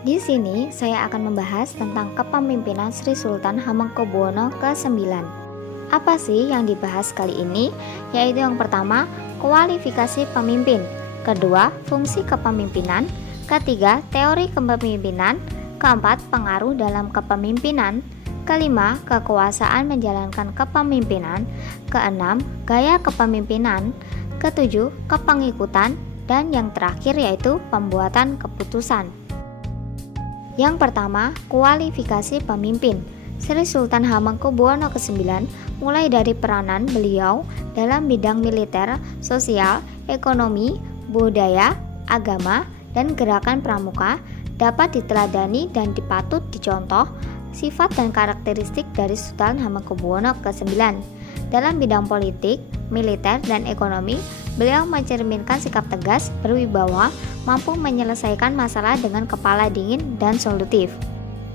Di sini saya akan membahas tentang kepemimpinan Sri Sultan Hamengkubuwono ke-9. Apa sih yang dibahas kali ini? Yaitu yang pertama, kualifikasi pemimpin, kedua, fungsi kepemimpinan, ketiga, teori kepemimpinan, keempat, pengaruh dalam kepemimpinan, kelima, kekuasaan menjalankan kepemimpinan, keenam, gaya kepemimpinan, ketujuh, kepengikutan, dan yang terakhir yaitu pembuatan keputusan. Yang pertama, kualifikasi pemimpin. Sri Sultan Hamengkubuwono ke-9 mulai dari peranan beliau dalam bidang militer, sosial, ekonomi, budaya, agama, dan gerakan pramuka dapat diteladani dan dipatut dicontoh sifat dan karakteristik dari Sultan Hamengkubuwono ke-9. Dalam bidang politik, militer, dan ekonomi, beliau mencerminkan sikap tegas, berwibawa, mampu menyelesaikan masalah dengan kepala dingin dan solutif.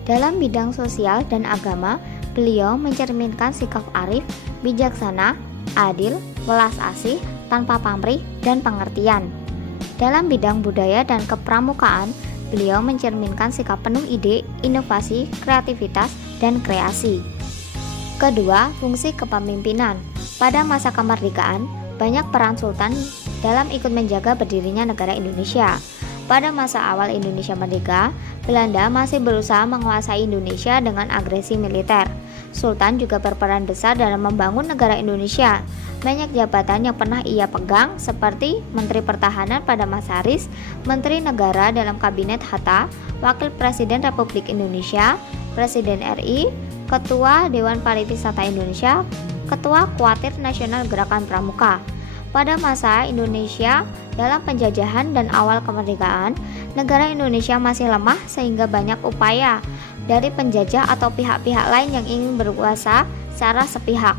Dalam bidang sosial dan agama, beliau mencerminkan sikap arif, bijaksana, adil, welas asih, tanpa pamrih dan pengertian. Dalam bidang budaya dan kepramukaan, beliau mencerminkan sikap penuh ide, inovasi, kreativitas, dan kreasi. Kedua, fungsi kepemimpinan. Pada masa kemerdekaan, banyak peran sultan dalam ikut menjaga berdirinya negara Indonesia. Pada masa awal Indonesia merdeka, Belanda masih berusaha menguasai Indonesia dengan agresi militer. Sultan juga berperan besar dalam membangun negara Indonesia. Banyak jabatan yang pernah ia pegang seperti Menteri Pertahanan pada masa RIS, Menteri Negara dalam Kabinet Hatta, Wakil Presiden Republik Indonesia, Presiden RI, Ketua Dewan Pariwisata Indonesia, Ketua Kuartir Nasional Gerakan Pramuka. Pada masa Indonesia dalam penjajahan dan awal kemerdekaan, negara Indonesia masih lemah sehingga banyak upaya dari penjajah atau pihak-pihak lain yang ingin berkuasa secara sepihak.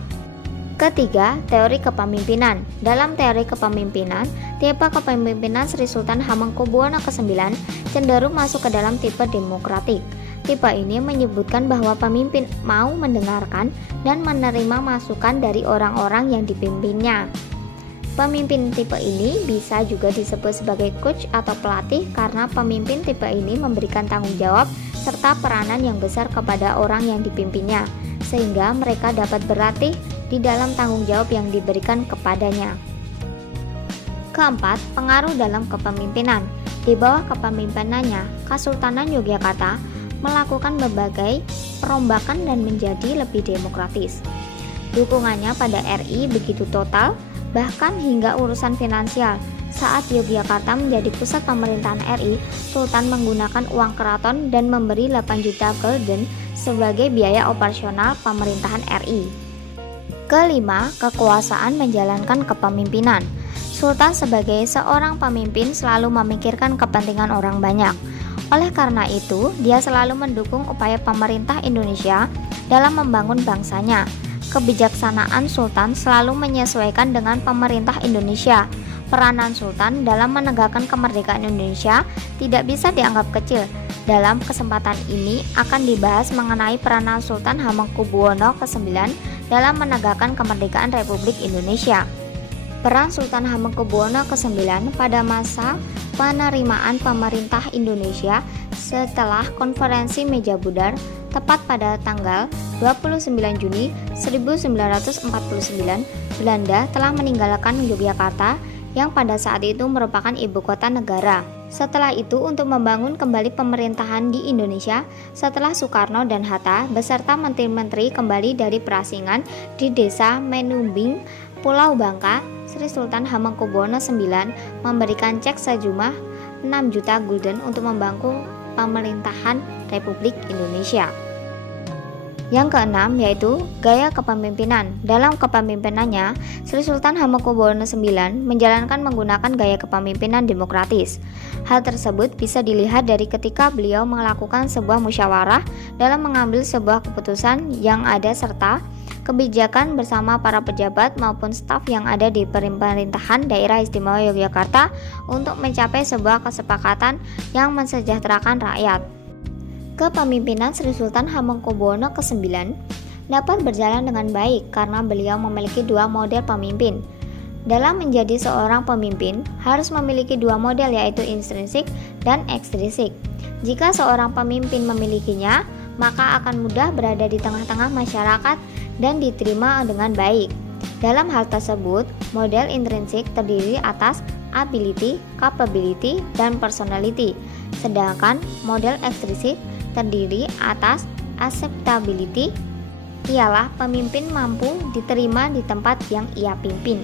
Ketiga, teori kepemimpinan. Dalam teori kepemimpinan, tipe kepemimpinan Sri Sultan Hamengkubuwono ke-9 cenderung masuk ke dalam tipe demokratik. Tipe ini menyebutkan bahwa pemimpin mau mendengarkan dan menerima masukan dari orang-orang yang dipimpinnya. Pemimpin tipe ini bisa juga disebut sebagai coach atau pelatih karena pemimpin tipe ini memberikan tanggung jawab serta peranan yang besar kepada orang yang dipimpinnya, sehingga mereka dapat berlatih di dalam tanggung jawab yang diberikan kepadanya. Keempat, pengaruh dalam kepemimpinan. Di bawah kepemimpinannya, Kesultanan Yogyakarta melakukan berbagai perombakan dan menjadi lebih demokratis. Dukungannya pada RI begitu total, bahkan hingga urusan finansial. Saat Yogyakarta menjadi pusat pemerintahan RI, Sultan menggunakan uang keraton dan memberi 8 juta gulden sebagai biaya operasional pemerintahan RI. Kelima, kekuasaan menjalankan kepemimpinan. Sultan sebagai seorang pemimpin selalu memikirkan kepentingan orang banyak. Oleh karena itu, dia selalu mendukung upaya pemerintah Indonesia dalam membangun bangsanya. Kebijaksanaan Sultan selalu menyesuaikan dengan pemerintah Indonesia. Peranan Sultan dalam menegakkan kemerdekaan Indonesia tidak bisa dianggap kecil. Dalam kesempatan ini akan dibahas mengenai peranan Sultan Hamengkubuwono ke-9 dalam menegakkan kemerdekaan Republik Indonesia. Peran Sultan Hamengkubuwono ke-9 pada masa penerimaan pemerintah Indonesia setelah konferensi Meja Budar tepat pada tanggal 29 Juni 1949, Belanda telah meninggalkan Yogyakarta yang pada saat itu merupakan ibu kota negara. Setelah itu untuk membangun kembali pemerintahan di Indonesia setelah Soekarno dan Hatta beserta menteri-menteri kembali dari perasingan di desa Menumbing, Pulau Bangka, Sri Sultan Hamengkubuwono IX memberikan cek sejumlah 6 juta gulden untuk membangun pemerintahan Republik Indonesia. Yang keenam yaitu gaya kepemimpinan. Dalam kepemimpinannya, Sri Sultan Hamengkubuwono IX menjalankan menggunakan gaya kepemimpinan demokratis. Hal tersebut bisa dilihat dari ketika beliau melakukan sebuah musyawarah dalam mengambil sebuah keputusan yang ada serta kebijakan bersama para pejabat maupun staf yang ada di pemerintahan Daerah Istimewa Yogyakarta untuk mencapai sebuah kesepakatan yang mensejahterakan rakyat. Kepemimpinan Sri Sultan Hamengkubuwono ke-9 dapat berjalan dengan baik karena beliau memiliki dua model pemimpin. Dalam menjadi seorang pemimpin, harus memiliki dua model yaitu intrinsik dan ekstrinsik. Jika seorang pemimpin memilikinya, maka akan mudah berada di tengah-tengah masyarakat dan diterima dengan baik. Dalam hal tersebut, model intrinsik terdiri atas ability, capability, dan personality, sedangkan model ekstrinsik terdiri atas acceptability, ialah pemimpin mampu diterima di tempat yang ia pimpin.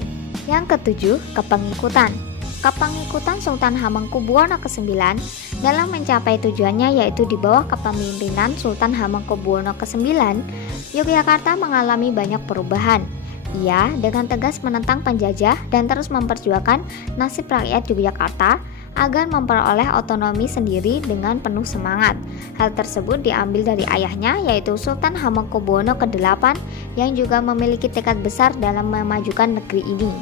Yang ketujuh, kepengikutan. Kepengikutan Sultan Hamengkubuwono ke-9 dalam mencapai tujuannya yaitu di bawah kepemimpinan Sultan Hamengkubuwono ke-9, Yogyakarta mengalami banyak perubahan. Ia dengan tegas menentang penjajah dan terus memperjuangkan nasib rakyat Yogyakarta agar memperoleh otonomi sendiri dengan penuh semangat. Hal tersebut diambil dari ayahnya yaitu Sultan Hamengkubuwono ke-8 yang juga memiliki tekad besar dalam memajukan negeri ini.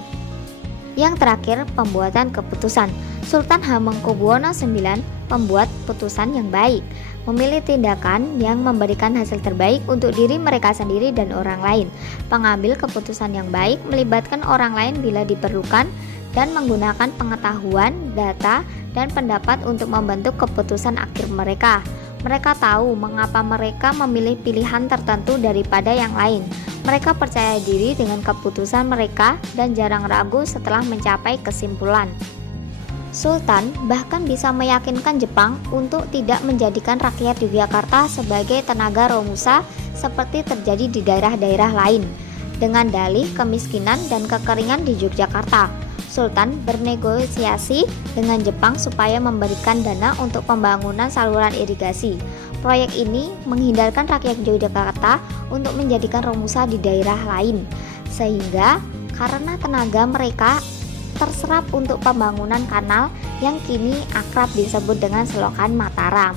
Yang terakhir, pembuatan keputusan. Sultan Hamengkubuwono IX membuat putusan yang baik, memilih tindakan yang memberikan hasil terbaik untuk diri mereka sendiri dan orang lain. Pengambil keputusan yang baik melibatkan orang lain bila diperlukan dan menggunakan pengetahuan, data, dan pendapat untuk membentuk keputusan akhir mereka. Mereka tahu mengapa mereka memilih pilihan tertentu daripada yang lain. Mereka percaya diri dengan keputusan mereka dan jarang ragu setelah mencapai kesimpulan. Sultan bahkan bisa meyakinkan Jepang untuk tidak menjadikan rakyat Yogyakarta sebagai tenaga romusa seperti terjadi di daerah-daerah lain. Dengan dalih kemiskinan dan kekeringan di Yogyakarta, Sultan bernegosiasi dengan Jepang supaya memberikan dana untuk pembangunan saluran irigasi. Proyek ini menghindarkan rakyat Yogyakarta untuk menjadikan romusa di daerah lain, sehingga karena tenaga mereka terserap untuk pembangunan kanal yang kini akrab disebut dengan Selokan Mataram.